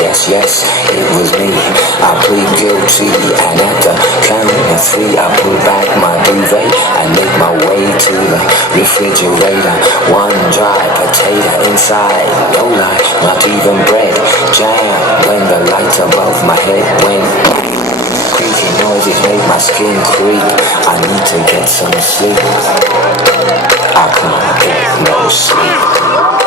Yes, it was me. I plead guilty, and at the count of three, I pull back my duvet and make my way to the refrigerator. One dry potato inside, no lie, not even bread. Jam when the light above my head went. Creaking noises made my skin creep. I need to get some sleep. I can't get no sleep.